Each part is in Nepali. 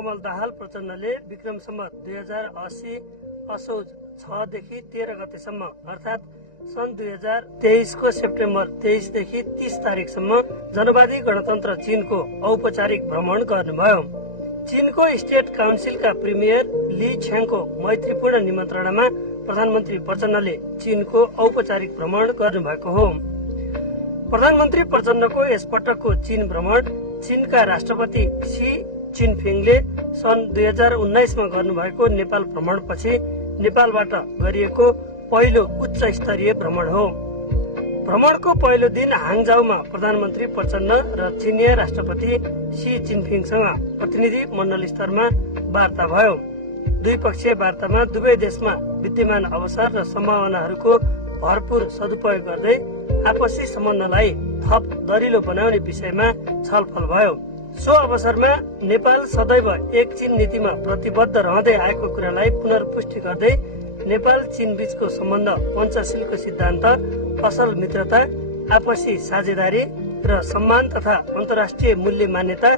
पुष्पकमल दाहाल प्रचण्डले विक्रम सम्वत 2080 असोज 6 देखि 13 गतेसम्म अर्थात् सन् 2023 को सेप्टेम्बर 23 देखि 30 तारिकसम्म जनवादी गणतन्त्र चीनको औपचारिक भ्रमण गर्नुभयो। चीनको स्टेट काउन्सिलका प्रिमियर ली छ्याङको मैत्रीपूर्ण निमन्त्रणामा प्रधानमन्त्री प्रचण्डले चीनको औपचारिक भ्रमण गर्नुभएको हो। प्रधानमन्त्री प्रचण्डको यसपटकको चीन भ्रमण चीनका राष्ट्रपति सी जिनपिङले सन् 2019 मा गर्नुभएको नेपाल भ्रमणपछि नेपालबाट गरिएको पहिलो उच्च स्तरीय भ्रमण हो। भ्रमणको पहिलो दिन हाङजाउमा प्रधानमन्त्री प्रचण्ड र चीनिया राष्ट्रपति सी जिनपिङसँग प्रतिनिधि मण्डल स्तरमा वार्ता भयो। द्विपक्षीय वार्तामा दुवै देशमा विद्यमान अवसर र सम्भावनाहरूको भरपूर सदुपयोग गर्दै आपसी सम्बन्धलाई थप दरिलो बनाउने विषयमा छलफल भयो। सो अवसरमा नेपाल सदैव एक चीन नीतिमा प्रतिबद्ध रहँदै आएको कुरालाई पुनर्पुष्टि गर्दै नेपाल चीन बीचको सम्बन्ध पञ्चशीलको सिद्धान्त, असल मित्रता, आपसी साझेदारी र सम्मान तथा अन्तर्राष्ट्रिय मूल्य मान्यता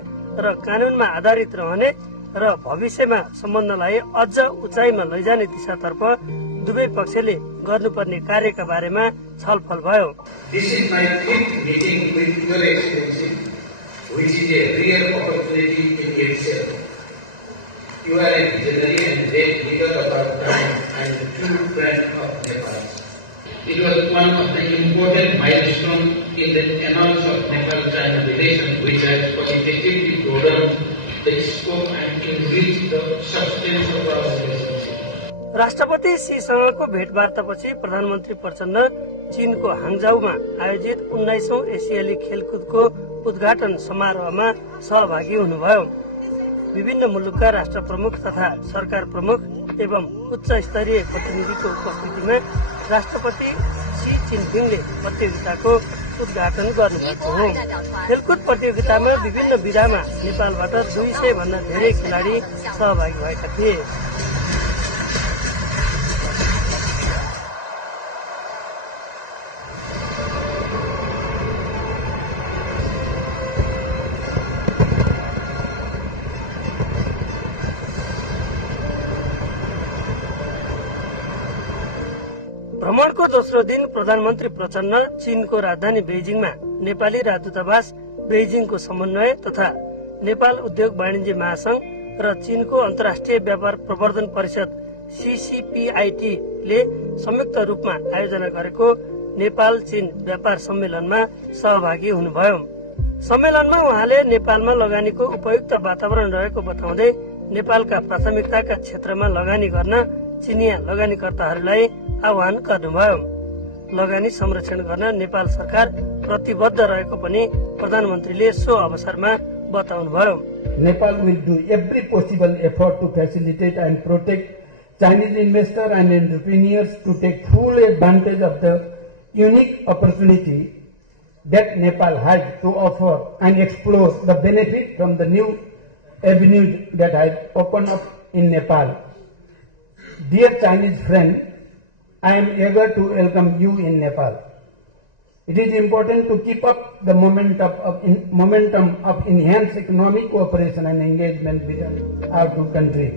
र कानूनमा आधारित रहने र भविष्यमा सम्बन्धलाई अझ उचाइमा लैजाने दिशातर्फ दुवै पक्षले गर्नुपर्ने कार्यका बारेमा छलफल भयो। Which is a real opportunity in itself. You are a visionary and great leader of our time and the true friend of Nepal. It was one of the important milestones in the annals of Nepal-China relations which has qualitatively broadened the scope and enriched the substance of our relationship. राष्ट्रपति सीसँगको भेटवार्तापछि प्रधानमन्त्री प्रचण्ड चीनको हाङजाउमा आयोजित 19औं एसियाली खेलकुदको उद्घाटन समारोहमा सहभागी हुनुभयो। विभिन्न मुलुकका राष्ट्र प्रमुख तथा सरकार प्रमुख एवं उच्च स्तरीय प्रतिनिधिको उपस्थितिमा राष्ट्रपति सी जिनपिङले प्रतियोगिताको उद्घाटन गर्नुभएको हो। खेलकुद प्रतियोगितामा विभिन्न विधामा नेपालबाट 200 भन्दा धेरै खेलाडी सहभागी भएका थिए। भ्रमणको दोस्रो दिन प्रधानमन्त्री प्रचण्ड चीनको राजधानी बेजिङमा नेपाली राजदूतावास बेजिङको समन्वय तथा नेपाल उद्योग वाणिज्य महासंघ र चीनको अन्तर्राष्ट्रिय व्यापार प्रवर्धन परिषद सीसीपीआईटी ले संयुक्त रूपमा आयोजना गरेको नेपाल चीन व्यापार सम्मेलनमा सहभागी हुनुभयो। सम्मेलनमा उहाँले नेपालमा लगानीको उपयुक्त वातावरण रहेको बताउँदै नेपालका प्राथमिकताका क्षेत्रमा लगानी गर्न चीनिया लगानीकर्ताहरूलाई आह्वान गर्नुभयो। लगानी संरक्षण गर्न नेपाल सरकार प्रतिबद्ध रहेको पनि प्रधानमन्त्रीले सो अवसरमा बताउनुभयो। Nepal will do every possible effort to facilitate and protect Chinese investors and entrepreneurs to take full advantage of the unique opportunity that Nepal has to offer and explore the benefit from the new avenues that have opened up in Nepal. Dear Chinese friend, I am eager to welcome you in Nepal. It is important to keep up the momentum of enhanced economic cooperation and engagement between our two countries.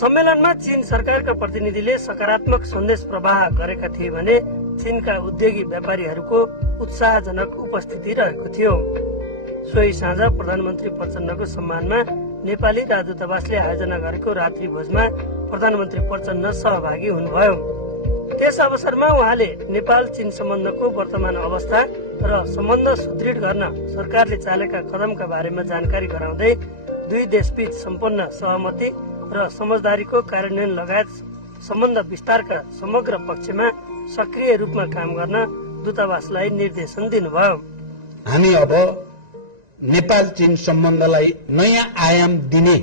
सम्मेलनमा चीन सरकारका प्रतिनिधिले सकारात्मक सन्देश प्रवाह गरेका थिए भने चीनका उद्योगी व्यापारीहरूको उत्साहजनक उपस्थिति रहेको थियो। सोही साँझ प्रधानमन्त्री प्रचण्डको सम्मानमा नेपाली राजदूतावासले आयोजना गरेको रात्रि भोजमा प्रधानमन्त्री प्रचण्ड सहभागी हुनुभयो। त्यस अवसरमा उहाँले नेपाल चीन सम्बन्धको वर्तमान अवस्था र सम्बन्ध सुदृढ गर्न सरकारले चालेका कदमका बारेमा जानकारी गराउँदै दुई देशबीच सम्पन्न सहमति र समझदारीको कार्यान्वयन लगायत सम्बन्ध विस्तारका समग्र पक्षमा सक्रिय रूपमा काम गर्न दूतावासलाई निर्देशन दिनुभयो। हामी अब नेपाल चीन सम्बन्धलाई नयाँ आयाम दिने,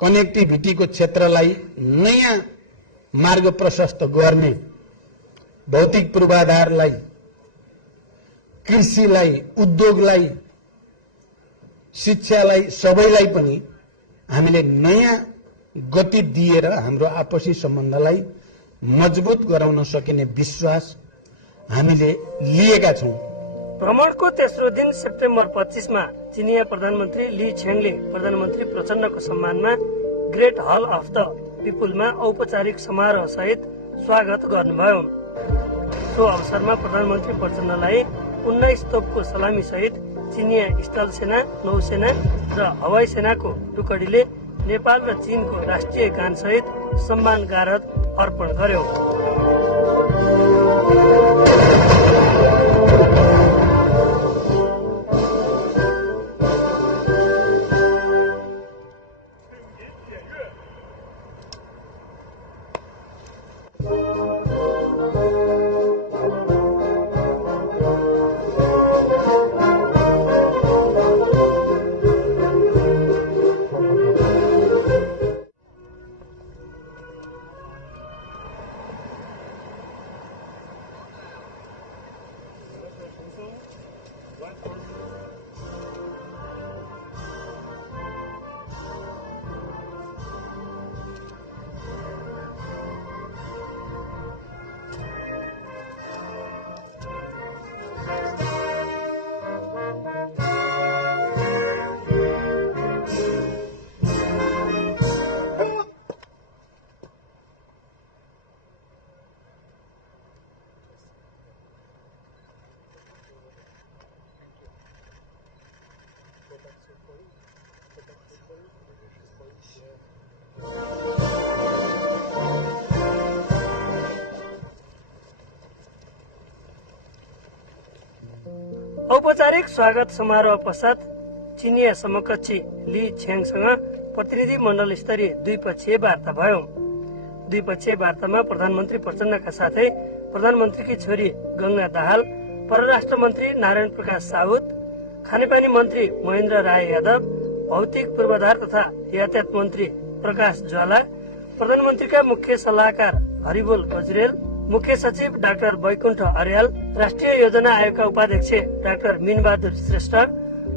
कनेक्टिभिटीको क्षेत्रलाई नयाँ मार्ग प्रशस्त गर्ने, भौतिक पूर्वाधारलाई, कृषिलाई, उद्योगलाई, शिक्षालाई, सबैलाई पनि हामीले नयाँ गति दिएर हाम्रो आपसी सम्बन्धलाई मजबुत गराउन सकिने विश्वास हामीले लिएका छौं। भ्रमणको तेस्रो दिन सेप्टेम्बर 25 मा चिनिया प्रधानमन्त्री ली छेङले प्रधानमन्त्री प्रचण्डको सम्मानमा ग्रेट हल अफ द पिपुलमा औपचारिक समारोह सहित स्वागत गर्नुभयो। सो अवसरमा प्रधानमन्त्री प्रचण्डलाई 19 तोपको सलामी सहित चिनिया स्थल सेना, नौसेना र हवाई सेनाको टुकडीले नेपाल र चीनको राष्ट्रिय गान सहित सम्मान गारद अर्पण गर्यो। औपचारिक स्वागत समारोह पश्चात चिनिया समकक्षी ली छेङसँग प्रतिनिधि मण्डल स्तरीय द्विपक्षीय वार्ता भयो। द्विपक्षीय वार्तामा प्रधानमन्त्री प्रचण्डका साथै प्रधानमन्त्रीकी छोरी गंगा दाहाल, परराष्ट्र मन्त्री नारायण प्रकाश साउद, खानेपानी मन्त्री महेन्द्र राय यादव, भौतिक पूर्वाधार तथा यातायात मन्त्री प्रकाश ज्वाला, प्रधानमन्त्रीका मुख्य सल्लाहकार हरिबोल गजरेल, मुख्य सचिव डाक्टर वैकुण्ठ अर्याल, राष्ट्रिय योजना आयोगका उपाध्यक्ष डाक्टर मीनबहादुर श्रेष्ठ,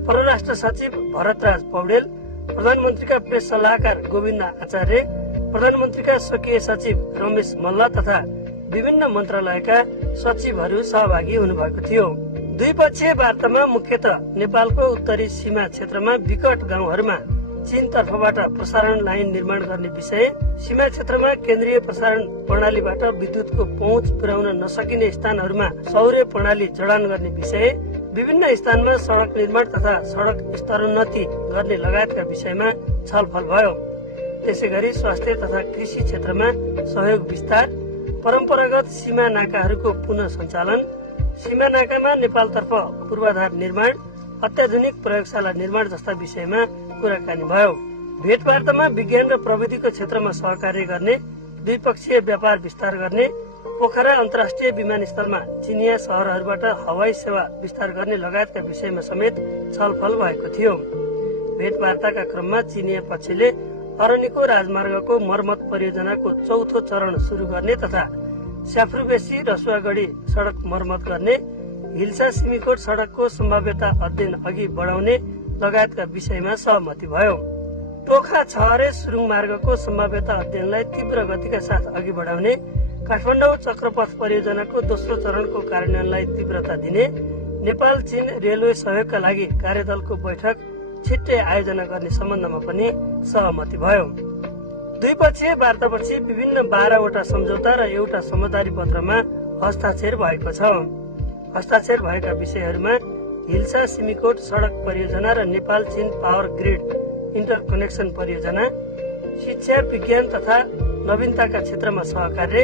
परराष्ट्र सचिव भरतराज पौडेल, प्रधानमन्त्रीका प्रेस सल्लाहकार गोविन्द आचार्य, प्रधानमन्त्रीका स्वकीय सचिव रमेश मल्ल तथा विभिन्न मन्त्रालयका सचिवहरू सहभागी हुनुभएको थियो। द्विपक्षीय वार्तामा मुख्यतः नेपालको उत्तरी सीमा क्षेत्रमा विकट गाउँहरूमा चीन तर्फबाट प्रसारण लाइन निर्माण गर्ने विषय, सीमा क्षेत्रमा केन्द्रीय प्रसारण प्रणालीबाट विद्युतको पहुँच पुर्याउन नसकिने स्थानहरूमा सौर्य प्रणाली जडान गर्ने विषय, विभिन्न स्थानमा सड़क निर्माण तथा सड़क स्तरोन्नति गर्ने लगायतका विषयमा छलफल भयो। त्यसै गरी स्वास्थ्य तथा कृषि क्षेत्रमा सहयोग विस्तार, परम्परागत सीमा नाकाहरूको पुनः सञ्चालन, सीमा नाकामा नेपालतर्फ पूर्वाधार निर्माण, अत्याधुनिक प्रयोगशाला निर्माण जस्ता विषयमा कुराकानी भयो। भेटवार्तामा विज्ञान र प्रविधिको क्षेत्रमा सहकार्य गर्ने, द्विपक्षीय व्यापार विस्तार गर्ने, पोखरा अन्तर्राष्ट्रिय विमानस्थलमा चिनिया शहरहरूबाट हवाई सेवा विस्तार गर्ने लगायतका विषयमा समेत छलफल भएको थियो। भेटवार्ताका क्रममा चिनिया पक्षले अरनिको राजमार्गको मर्मत परियोजनाको चौथो चरण शुरू गर्ने तथा स्याफ्रुबेसी रसुवागढी सड़क मर्मत गर्ने, हिल्सा सिमीकोट सड़कको सम्भाव्यता अध्ययन अघि बढाउने लगायतका विषयमा सहमति भयो। टोखा छहरे सुरुङ मार्गको सम्भाव्यता अध्ययनलाई तीव्र गतिका साथ अघि बढाउने, काठमाडौँ चक्रपथ परियोजनाको दोस्रो चरणको कार्यान्वयनलाई तीव्रता दिने, नेपाल चीन रेलवे सहयोगका लागि कार्यदलको बैठक छिट्टै आयोजना गर्ने सम्बन्धमा पनि सहमति भयो। द्विपक्षीय वार्तापछि विभिन्न 12वटा सम्झौता र एउटा समझदारी पत्रमा हस्ताक्षर भएको छ। हस्ताक्षर भएका विषयहरूमा हिल्सा सिमीकोट सड़क परियोजना र नेपाल चीन पावर ग्रिड इन्टरकनेक्सन परियोजना, शिक्षा विज्ञान तथा नवीनताका क्षेत्रमा सहकार्य,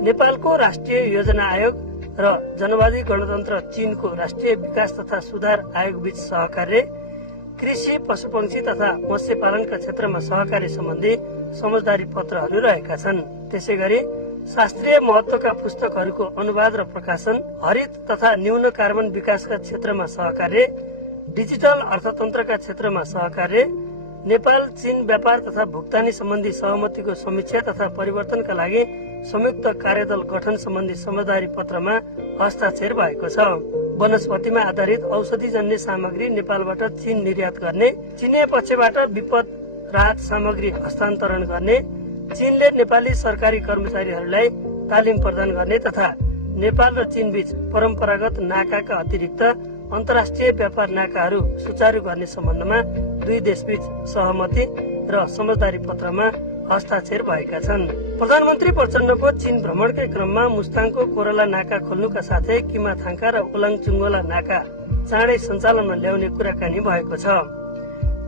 नेपालको राष्ट्रिय योजना आयोग र जनवादी गणतन्त्र चीनको राष्ट्रिय विकास तथा सुधार आयोग बीच सहकार्य, कृषि पशुपक्षी तथा मत्स्य पालनका क्षेत्रमा सहकारी सम्बन्धी समझदारी पत्रहरू रहेका छन्। त्यसै गरी शास्त्रीय महत्वका पुस्तकहरूको अनुवाद र प्रकाशन, हरित तथा न्यून कार्बन विकासका क्षेत्रमा सहकार्य, डिजिटल अर्थतन्त्रका क्षेत्रमा सहकार्य, नेपाल चीन व्यापार तथा भुक्तानी सम्बन्धी सहमतिको समीक्षा तथा परिवर्तनका लागि संयुक्त कार्यदल गठन सम्बन्धी समझदारी पत्रमा हस्ताक्षर भएको छ। वनस्पतिमा आधारित औषधिजन्य सामग्री नेपालबाट चीन निर्यात गर्ने, चीनिया पक्षबाट विपद राहत सामग्री हस्तान्तरण गर्ने, चीनले नेपाली सरकारी कर्मचारीहरूलाई तालिम प्रदान गर्ने तथा नेपाल र चीन बीच परम्परागत नाकाका अतिरिक्त अन्तर्राष्ट्रिय व्यापार नाकाहरू सुचारू गर्ने सम्बन्धमा दुई देशबीच सहमति र समझदारी पत्रमा हस्ताक्षर भएका छन्। प्रधानमन्त्री प्रचण्डको चीन भ्रमणकै क्रममा मुस्ताङको कोरला नाका खोल्नुका साथै किमाथाङका र ओलाङचुङ्गोला नाका चाँडै सञ्चालनमा ल्याउने कुराकानी भएको छ।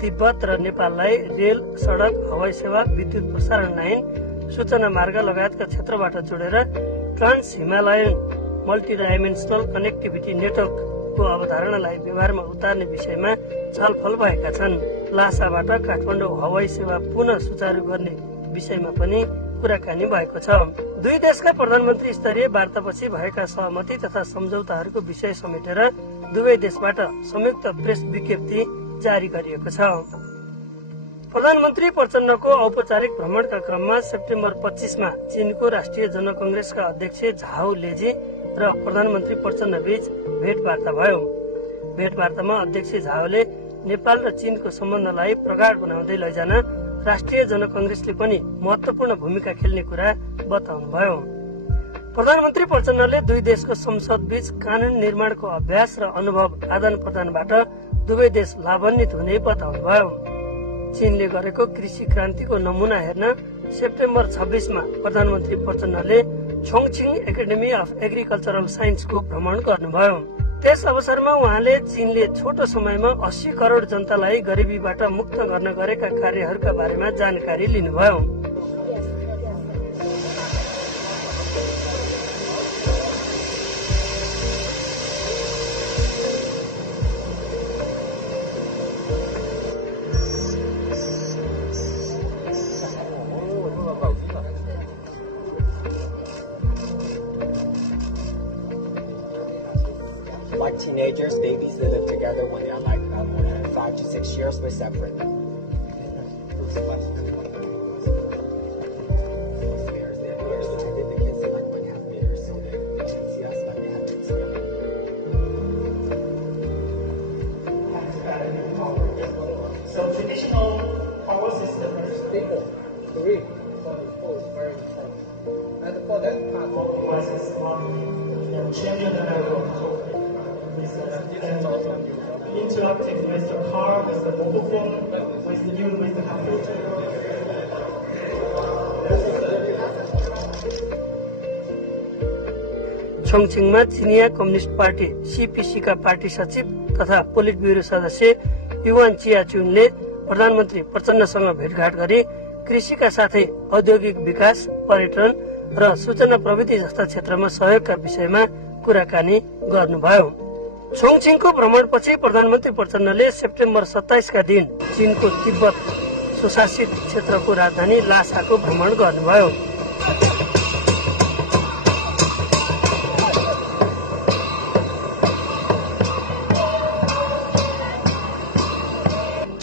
तिब्बत र नेपाललाई रेल, सड़क, हवाई सेवा, विद्युत प्रसारण लाइन, सूचना मार्ग लगायतका क्षेत्रबाट जोडेर ट्रान्स हिमालयन मल्टिडाइमेन्सनल कनेक्टिभिटी नेटवर्कको अवधारणालाई व्यवहारमा उतार्ने विषयमा छलफल भएका छन्। लासाबाट काठमाडौँ हवाई सेवा पुनः सुचारू गर्ने विषयमा पनि कुराकानी भएको छ। दुई देशका प्रधानमन्त्री स्तरीय वार्तापछि भएका सहमति तथा सम्झौताहरूको विषय समेटेर दुवै देशबाट संयुक्त प्रेस विज्ञप्ति जारी गरिएको छ। प्रधानमन्त्री प्रचण्डको औपचारिक भ्रमणका क्रममा सेप्टेम्बर 25 मा चीनको राष्ट्रिय जनकंग्रेसका अध्यक्ष झाओ लेजी र प्रधानमन्त्री प्रचण्ड बीच भेटवार्ता भयो। भेटवार्तामा अध्यक्ष झाओले नेपाल र चीनको सम्बन्धलाई प्रगाढ बनाउँदै लैजान राष्ट्रिय जनकंग्रेसले पनि महत्वपूर्ण भूमिका खेल्ने कुरा बताउनुभयो। प्रधानमन्त्री प्रचण्डले दुई देशको संसद बीच कानून निर्माणको अभ्यास र अनुभव आदान प्रदानबाट दुवै देश लाभान्वित हुने बताउनुभयो। चीनले गरेको कृषि क्रान्तिको नमुना हेर्न सेप्टेम्बर 26 मा प्रधानमन्त्री प्रचण्डले छोङछिङ एकाडेमी अफ एग्रिकल्चरल साइन्सको भ्रमण गर्नुभयो। त्यस अवसरमा उहाँले चीनले छोटो समयमा 80 करोड़ जनतालाई गरिबीबाट मुक्त गर्न गरेका कार्यहरूका बारेमा जानकारी लिनुभयो। Like teenagers, babies, they live together when they're like 5 to 6 years, we're separate. So traditional power system is people, three, and for that part of the devices, one champion that I will interacting with the car, with the mobile phone, with the computer. छोङछिङमा चिनिया कम्युनिस्ट पार्टी सीपीसी का पार्टी सचिव तथा पोलिट ब्यूरो सदस्य युवान चियाचुनले प्रधानमन्त्री प्रचण्डसँग भेटघाट गरी कृषिका साथै औद्योगिक विकास, पर्यटन र सूचना प्रविधि जस्ता क्षेत्रमा सहयोगका विषयमा कुराकानी गर्नुभयो। छोङछिङको भ्रमणपछि प्रधानमन्त्री प्रचण्डले सेप्टेम्बर 27 का दिन चीनको तिब्बत स्वशासित क्षेत्रको राजधानी लासाको भ्रमण गर्नुभयो।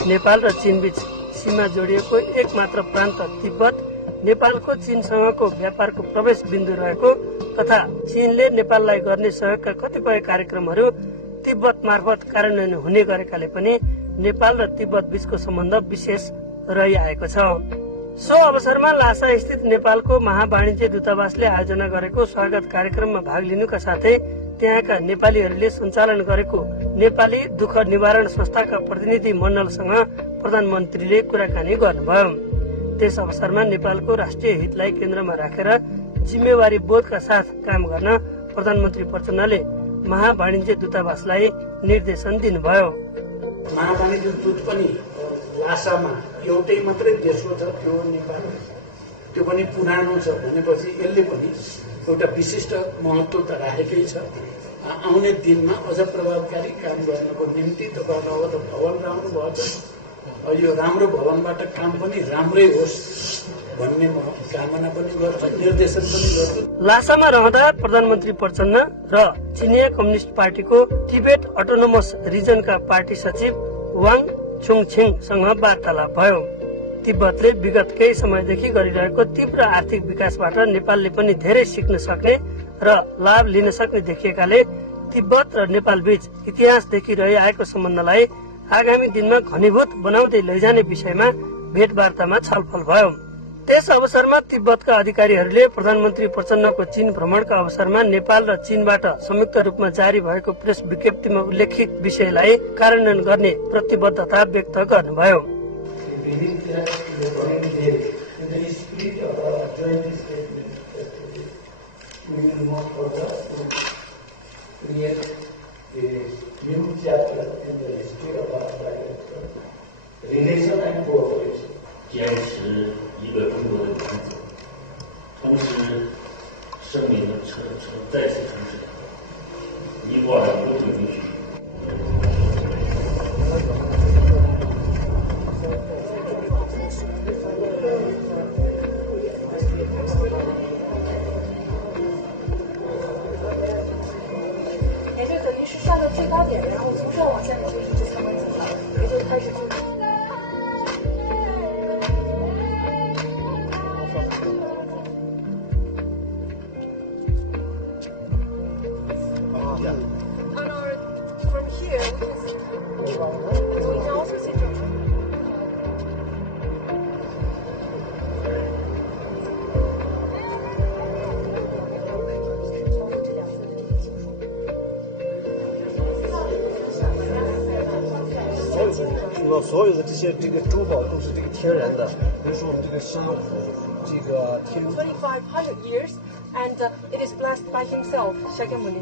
नेपाल र चीन बीच सीमा जोडिएको एक मात्र प्रान्त तिब्बत नेपालको चीनसँगको व्यापारको प्रवेश बिन्दु रहेको तथा चीनले नेपाललाई गर्ने सहयोगका कतिपय कार्यक्रमहरू तिब्बत मार्फत कार्यान्वयन हुने गरेकाले पनि नेपाल र तिब्बत बीचको सम्बन्ध विशेष रहिआएको छ। सो अवसरमा लासा स्थित नेपालको महावाणिज्य दूतावासले आयोजना गरेको स्वागत कार्यक्रममा भाग लिनुका साथै त्यहाँका नेपालीहरूले सञ्चालन गरेको नेपाली दुःख निवारण संस्थाका प्रतिनिधि मण्डलसँग प्रधानमन्त्रीले कुराकानी गर्नुभयो। त्यस अवसरमा नेपालको राष्ट्रिय हितलाई केन्द्रमा राखेर जिम्मेवारी बोधका साथ काम गर्न प्रधानमन्त्री प्रचण्डले महावाणिज्य दूतावासलाई निर्देशन दिनुभयो। महावाणिज्य दूत पनि लासामा एउटै मात्रै देशको छ, त्यो नेपाल, त्यो पनि पुरानो छ भनेपछि यसले पनि एउटा विशिष्ट महत्व त राखेकै छ। आउने दिनमा अझ प्रभावकारी काम गर्नको निम्ति तपाईँहरू अब भवन राम्रो भएको छ, यो राम्रो भवनबाट काम पनि राम्रै होस् भन्ने म कामना पनि गर्छु, निर्देशन पनि गर्छु। लासामा रहँदा प्रधानमन्त्री प्रचण्ड र चिनिया कम्युनिस्ट पार्टीको टिबेट अटोनोमस रिजनका पार्टी सचिव वाङ छोङछिङसँग वार्तालाप भयो। तिब्बतले विगत केही समयदेखि गरिरहेको तीव्र आर्थिक विकासबाट नेपालले पनि धेरै सिक्न सक्ने र लाभ लिन सक्ने देखिएकाले तिब्बत र नेपाल बीच इतिहासदेखि रहिआएको सम्बन्धलाई आगामी दिनमा घनीभूत बनाउँदै लैजाने विषयमा भेटवार्तामा छलफल भयो। त्यस अवसरमा तिब्बतका अधिकारीहरूले प्रधानमन्त्री प्रचण्डको चीन भ्रमणका अवसरमा नेपाल र चीनबाट संयुक्त रूपमा जारी भएको प्रेस विज्ञप्तिमा उल्लेखित विषयलाई कार्यान्वयन गर्ने प्रतिबद्धता व्यक्त गर्नुभयो।坚持一个中国的原则，同时声明再次重申，一贯不会允许。也就等于是上到最高点，然后从这往下面就一直参观走了，也就开始就。所有的这个珠宝都是这个天然的，比如说我们这个沙土，这个天。2500 years, and it is blessed by himself, Shakyamuni.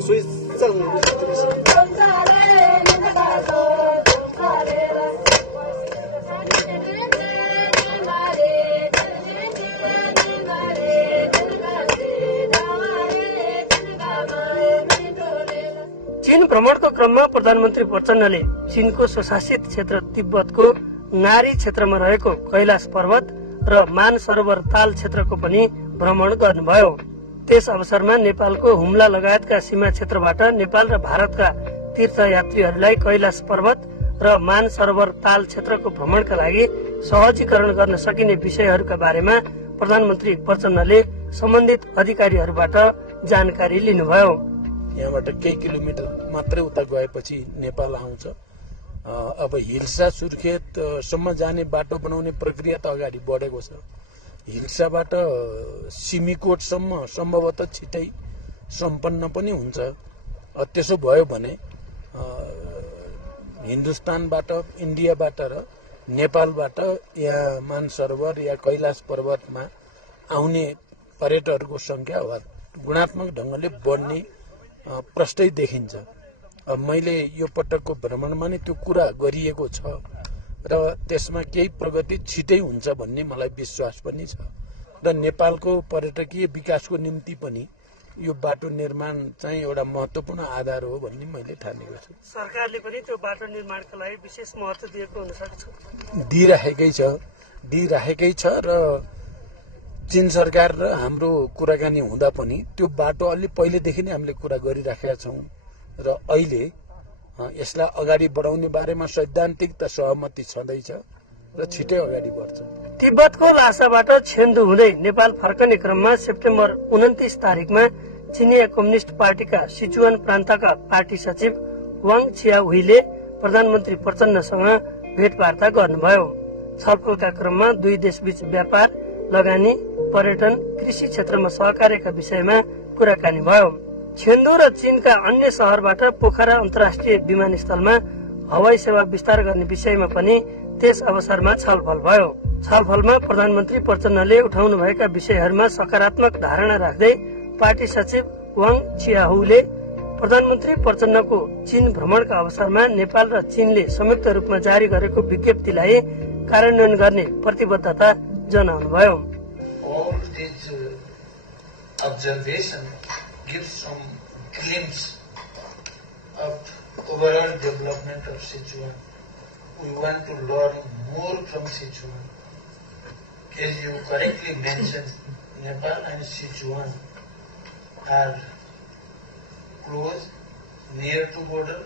所以藏人的这个心。चीन भ्रमणको क्रममा प्रधानमन्त्री प्रचण्डले चीनको स्वशासित क्षेत्र तिब्बतको नारी क्षेत्रमा रहेको कैलाश पर्वत र मानसरोवर ताल क्षेत्रको पनि भ्रमण गर्नुभयो। त्यस अवसरमा नेपालको हुम्ला लगायतका सीमा क्षेत्रबाट नेपाल र भारतका तीर्थयात्रीहरूलाई कैलाश पर्वत र मानसरोवर ताल क्षेत्रको भ्रमणका लागि सहजीकरण गर्न सकिने विषयहरूका बारेमा प्रधानमन्त्री प्रचण्डले सम्बन्धित अधिकारीहरूबाट जानकारी लिनुभयो। यहाँबाट केही किलोमिटर मात्रै उता गएपछि नेपाल आउँछ। अब हिल्सा सुर्खेत सम्म जाने बाटो बनाउने प्रक्रिया त अगाडि बढेको छ। हिल्साबाट सिमीकोटसम्म सम्भवतः छिटै सम्पन्न पनि हुन्छ। त्यसो भयो भने हिन्दुस्तानबाट, इन्डियाबाट र नेपालबाट यहाँ मानसरोवर या कैलाश पर्वतमा आउने पर्यटकहरूको संख्या गुणात्मक ढंगले बढ्ने प्रष्टै देखिन्छ। मैले यो पटकको भ्रमणमा नै त्यो कुरा गरिएको छ र त्यसमा केही प्रगति छिटै हुन्छ भन्ने मलाई विश्वास पनि छ र नेपालको पर्यटकीय विकासको निम्ति पनि यो बाटो निर्माण चाहिँ एउटा महत्त्वपूर्ण आधार हो भन्ने मैले ठानेको छु। सरकारले पनि त्यो बाटो निर्माणका लागि विशेष महत्त्व दिएको हुन सक्छ। दिइराखेकै छ र चीन सरकार र हाम्रो कुराकानी हुँदा पनि त्यो बाटो अलि पहिलेदेखि नै हामीले कुरा गरिराखेका छौं र अहिले यसलाई अगाडि बढाउने बारेमा सैद्धान्तिक त सहमति छँदैछ र छिटै अगाडि बढ्छ। तिब्बतको लासाबाट छेन्दु हुँदै नेपाल फर्कने क्रममा सेप्टेम्बर 29 तारिकमा चिनिया कम्युनिस्ट पार्टीका सिचुवान प्रान्तका पार्टी सचिव वाङ छियाहुईले प्रधानमन्त्री प्रचण्डसँग भेटवार्ता गर्नुभयो। छलफलका क्रममा दुई देशबीच व्यापार, लगानी, पर्यटन, कृषि क्षेत्रमा सहकार्यका विषयमा कुराकानी भयो। छेन्दु र चीनका अन्य शहरबाट पोखरा अन्तर्राष्ट्रिय विमानस्थलमा हवाई सेवा विस्तार गर्ने विषयमा पनि त्यस अवसरमा छलफल भयो। छलफलमा प्रधानमन्त्री प्रचण्डले उठाउनु भएका विषयहरूमा सकारात्मक धारणा राख्दै पार्टी सचिव वाङ छियाहुले प्रधानमन्त्री प्रचण्डको चीन भ्रमणका अवसरमा नेपाल र चीनले संयुक्त रूपमा जारी गरेको विज्ञप्तिलाई कार्यान्वयन गर्ने प्रतिबद्धता जनाउनुभयो। All these observation gives some glimpse of overall development of Sichuan. We want to learn more from Sichuan. As you correctly mentioned, Nepal and Sichuan are close, near to border,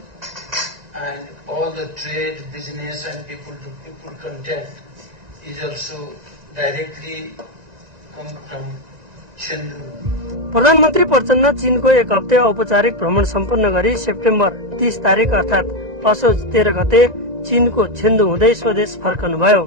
and all the trade, business and people-to-people contact is also directly come from Chengdu. प्रधानमन्त्री प्रचण्ड चीनको एक हप्ते औपचारिक भ्रमण सम्पन्न गरी सेप्टेम्बर 30 तारिक अर्थात असोज 13 गते चीनको छेन्दु हुँदै स्वदेश फर्कनुभयो।